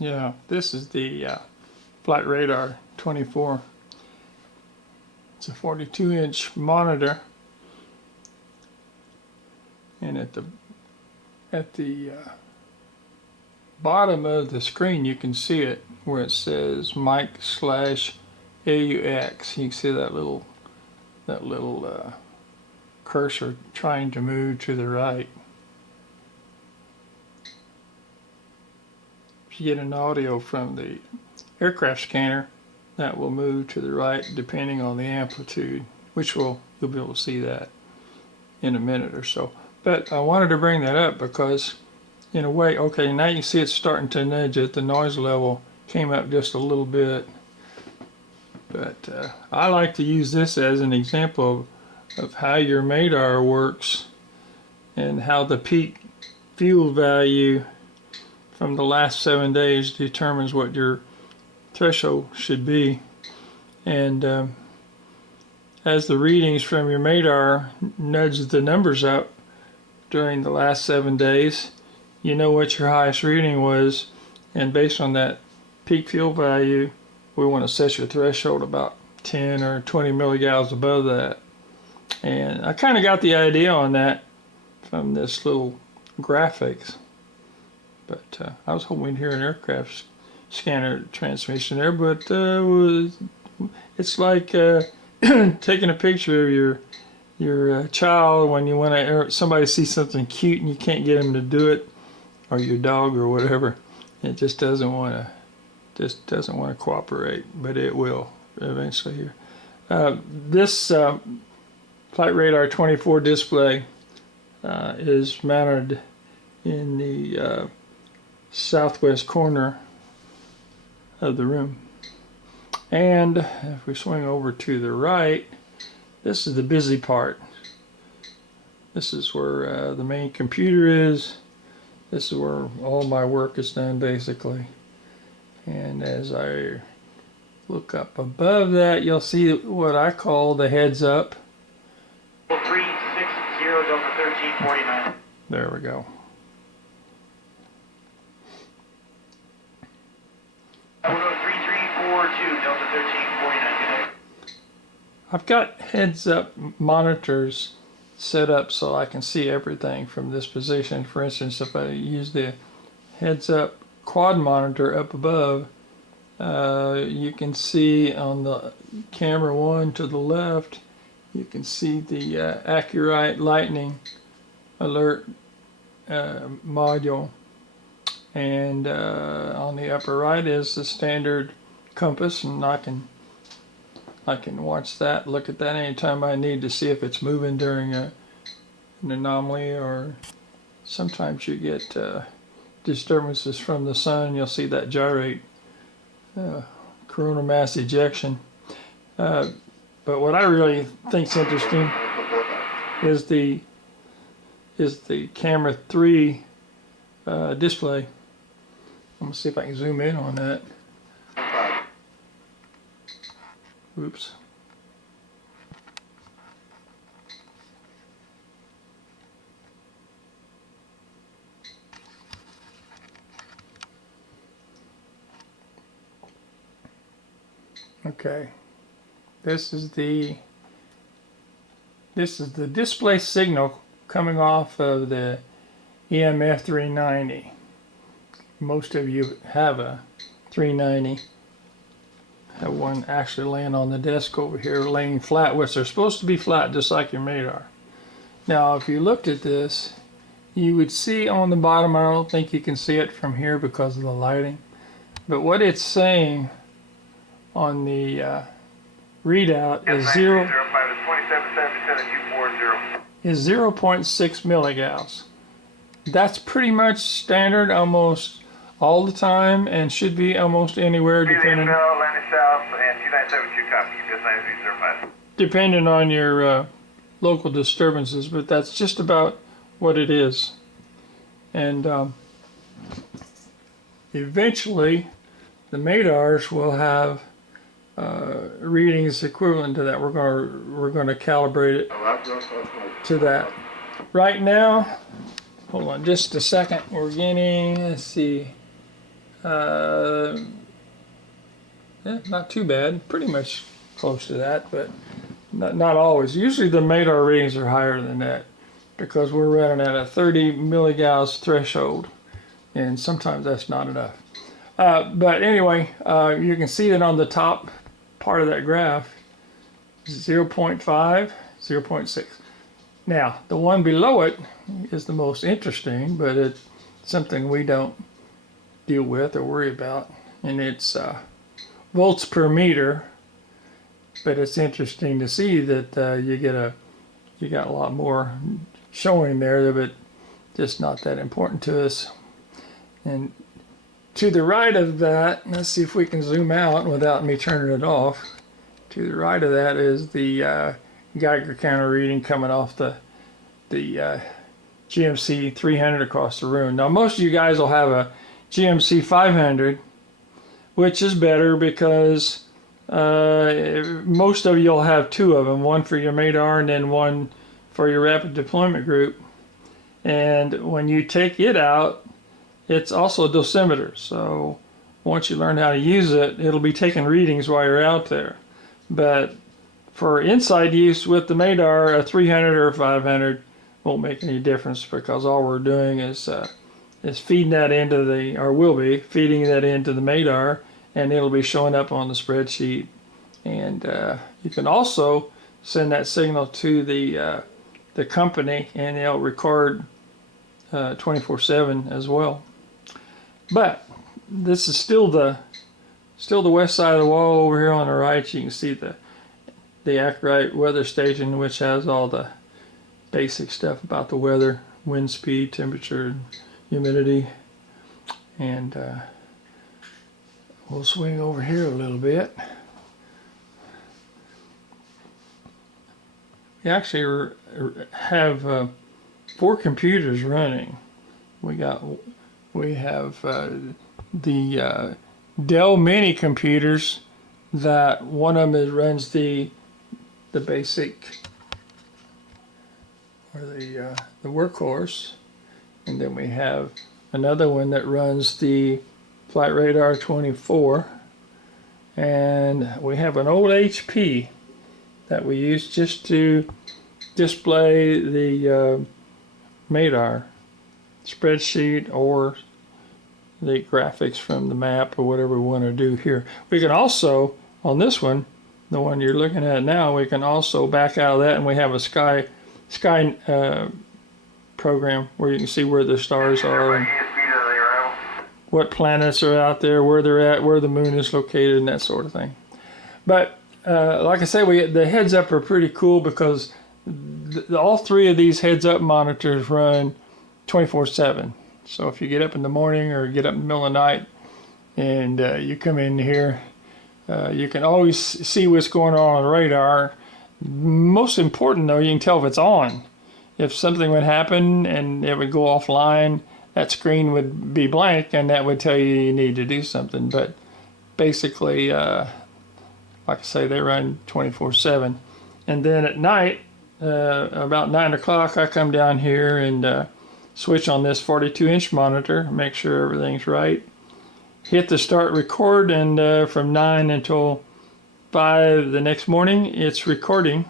Yeah, this is the Flight Radar 24. It's a 42-inch monitor, and at the bottom of the screen you can see it where it says mic/AUX. You can see that little cursor trying to move to the right. If you get an audio from the aircraft scanner, that will move to the right depending on the amplitude, which you'll be able to see that in a minute or so. But I wanted to bring that up because, in a way, okay, now you see it's starting to nudge it. The noise level came up just a little bit. But I like to use this as an example of how your MADAR works and how the peak fuel value from the last 7 days determines what your threshold should be. And as the readings from your MADAR nudge the numbers up during the last 7 days, you know what your highest reading was, and based on that peak fuel value, we want to set your threshold about 10 or 20 milligals above that. And I kind of got the idea on that from this little graphics. But I was hoping to hear an aircraft scanner transmission there, but it's like taking a picture of your child when you want to somebody sees something cute and you can't get them to do it, or your dog or whatever. It just doesn't want to cooperate, but it will eventually here. This Flight Radar 24 display is mounted in the southwest corner of the room. And if we swing over to the right, this is the busy part. This is where the main computer is. This is where all my work is done, basically. And as I look up above that, you'll see what I call the heads up. 360 Delta 1349. There we go. We'll go 3342 Delta 1349. Good night. I've got heads up monitors set up so I can see everything from this position. For instance, if I use the heads up quad monitor up above, you can see on the camera one to the left, you can see the Accurite lightning alert module, and on the upper right is the standard compass, and I can watch that, look at that anytime I need to see if it's moving during an anomaly, or sometimes you get disturbances from the sun. You'll see that gyrate, coronal mass ejection. But what I really think is interesting is the camera 3 display. I'm gonna see if I can zoom in on that. Oops. Okay. This is the display signal coming off of the EMF 390. Most of you have a 390. I have one actually laying on the desk over here, laying flat, which they're supposed to be flat, just like your MADAR. Now, if you looked at this, you would see on the bottom, I don't think you can see it from here because of the lighting, but what it's saying on the readout is 0.6 milligauss. That's pretty much standard almost all the time, and should be almost anywhere depending on your local disturbances, but that's just about what it is. And eventually the MADARs will have readings equivalent to that. We're going to calibrate it to that. Right now, hold on just a second, we're getting, let's see, Uh, yeah, not too bad. Pretty much close to that, but not always. Usually the MADAR readings are higher than that because we're running at a 30 milligauss threshold, and sometimes that's not enough. But anyway, you can see that on the top part of that graph, 0.5, 0.6. Now, the one below it is the most interesting, but it's something we don't deal with or worry about, and it's volts per meter. But it's interesting to see that you got a lot more showing there, but just not that important to us. And to the right of that, let's see if we can zoom out without me turning it off. To the right of that is the Geiger counter reading coming off the GMC 300 across the room. Now most of you guys will have a GMC 500, which is better because most of you will have two of them, one for your MADAR and then one for your rapid deployment group. And when you take it out, it's also a dosimeter. So once you learn how to use it, it'll be taking readings while you're out there. But for inside use with the MADAR, a 300 or a 500 won't make any difference because all we're doing is feeding that into the, or will be feeding that into the MADAR, and it'll be showing up on the spreadsheet. And you can also send that signal to the company, and they'll record 24/7 as well. But this is still the west side of the wall over here on the right. You can see the Acrite weather station, which has all the basic stuff about the weather, wind speed, temperature, humidity. And we'll swing over here a little bit. We actually have 4 computers running. We have the Dell Mini computers that one of them runs the basic or the workhorse, and then we have another one that runs the Flight Radar 24, and we have an old HP that we use just to display the MADAR spreadsheet or the graphics from the map or whatever we want to do here. We can also, on this one, the one you're looking at now, we can also back out of that, and we have a sky program where you can see where the stars are and what planets are out there, where they're at, where the moon is located, and that sort of thing. But like I say, the heads up are pretty cool because all 3 of these heads up monitors run 24/7. So if you get up in the morning or get up in the middle of the night and you come in here, you can always see what's going on the radar. Most important though, you can tell if it's on. If something would happen and it would go offline, that screen would be blank and that would tell you need to do something. But basically, like I say, they run 24/7. And then at night, about 9 o'clock, I come down here and switch on this 42-inch monitor, make sure everything's right. Hit the start record, and from 9 until 5 the next morning, it's recording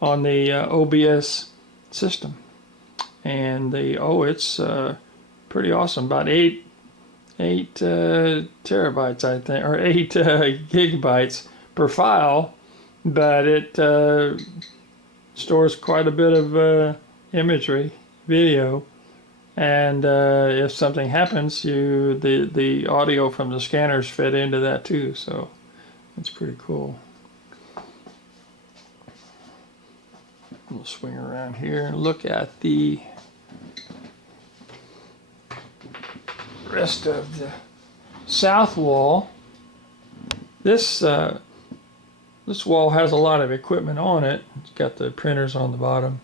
on the OBS system. And it's pretty awesome. About 8 terabytes, I think, or 8 gigabytes per file, but it stores quite a bit of imagery, video. And if something happens, the audio from the scanners fed into that too, so it's pretty cool. We'll swing around here and look at the rest of the south wall. This wall has a lot of equipment on it. It's got the printers on the bottom,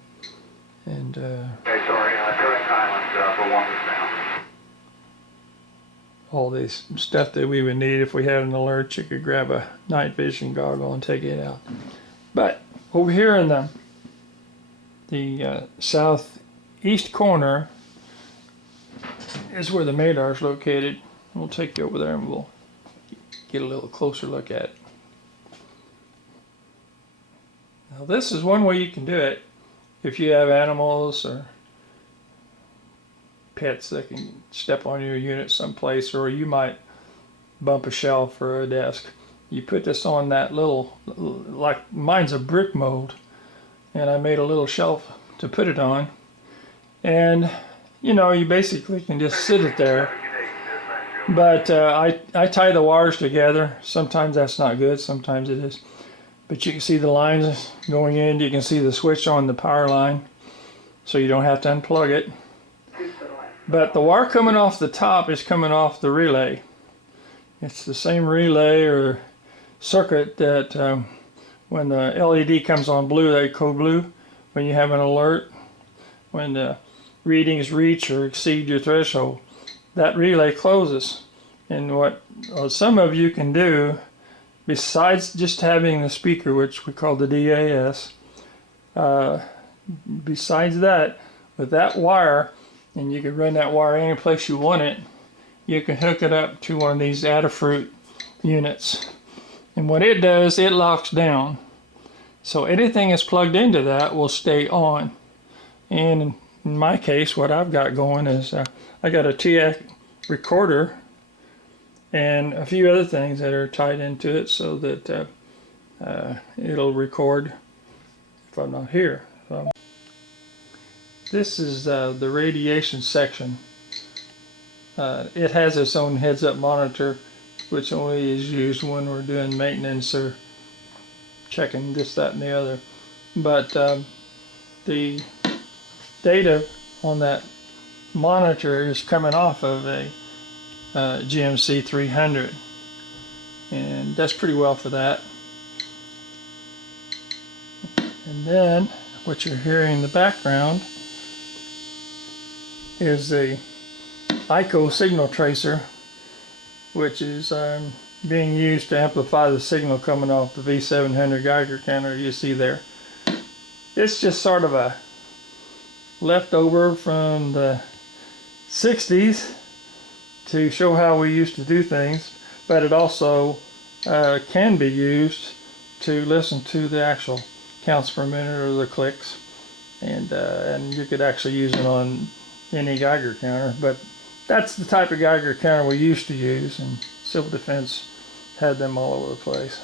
and Okay, sorry, turning silent for 1%. all this stuff that we would need if we had an alert. You could grab a night vision goggle and take it out. But over here in the southeast corner is where the MADAR is located, we'll take you over there and we'll get a little closer look at it. Now this is one way you can do it if you have animals or pets that can step on your unit someplace, or you might bump a shelf or a desk. You put this on that little, like mine's a brick mold, and I made a little shelf to put it on, and you know, you basically can just sit it there. But I tie the wires together. Sometimes that's not good, sometimes it is. But you can see the lines going in, you can see the switch on the power line, so you don't have to unplug it. But the wire coming off the top is coming off the relay. It's the same relay or circuit that when the LED comes on blue, they code blue. When you have an alert, when the readings reach or exceed your threshold, that relay closes. And what some of you can do, besides just having the speaker, which we call the DAS, besides that, with that wire, and you can run that wire any place you want it, you can hook it up to one of these Adafruit units. And what it does, it locks down. So anything that's plugged into that will stay on. And in my case, what I've got going is I got a TX recorder and a few other things that are tied into it so that it'll record if I'm not here. So this is the radiation section. It has its own heads-up monitor, which only is used when we're doing maintenance or checking this, that, and the other. But the data on that monitor is coming off of a GMC 300, and that's pretty well for that. And then what you're hearing in the background is the ICO signal tracer, which is being used to amplify the signal coming off the V700 Geiger counter you see there. It's just sort of a leftover from the 60s to show how we used to do things, but it also can be used to listen to the actual counts per minute or the clicks, and you could actually use it on any Geiger counter. But that's the type of Geiger counter we used to use, and Civil Defense had them all over the place.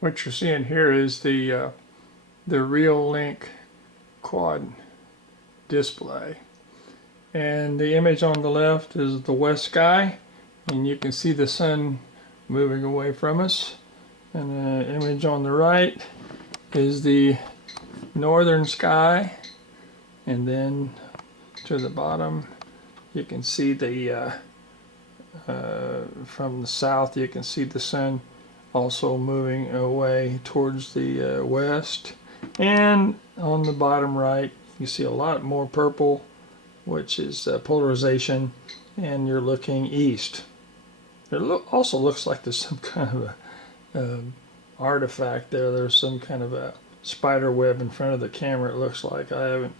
What you're seeing here is the Real Link quad display, and the image on the left is the west sky, and you can see the sun moving away from us, and the image on the right is the northern sky, and then to the bottom you can see the from the south you can see the sun also moving away towards the west, and on the bottom right you see a lot more purple, which is polarization, and you're looking east. It also looks like there's some kind of a artifact there. There's some kind of a spider web in front of the camera, it looks like. I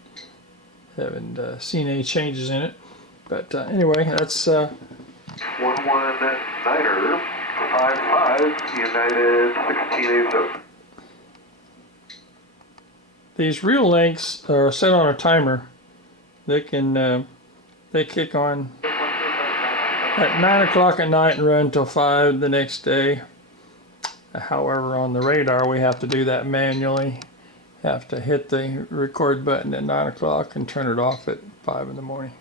haven't seen any changes in it, but anyway, that's 119er 55 United 1687. These Real Links are set on a timer. They can they kick on at 9 o'clock at night and run till 5 the next day. However, on the radar we have to do that manually. Have to hit the record button at 9 o'clock and turn it off at 5 in the morning.